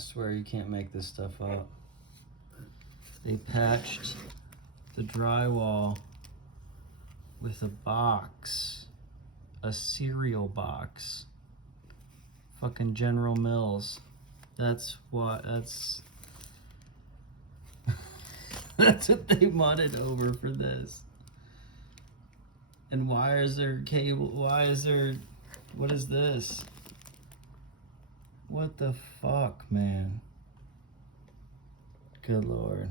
swear you can't make this stuff up. They patched the drywall with a box, a cereal box. Fucking General Mills. That's what, that's what they modded over for this. And why is there cable, what is this? What the fuck, man? Good Lord.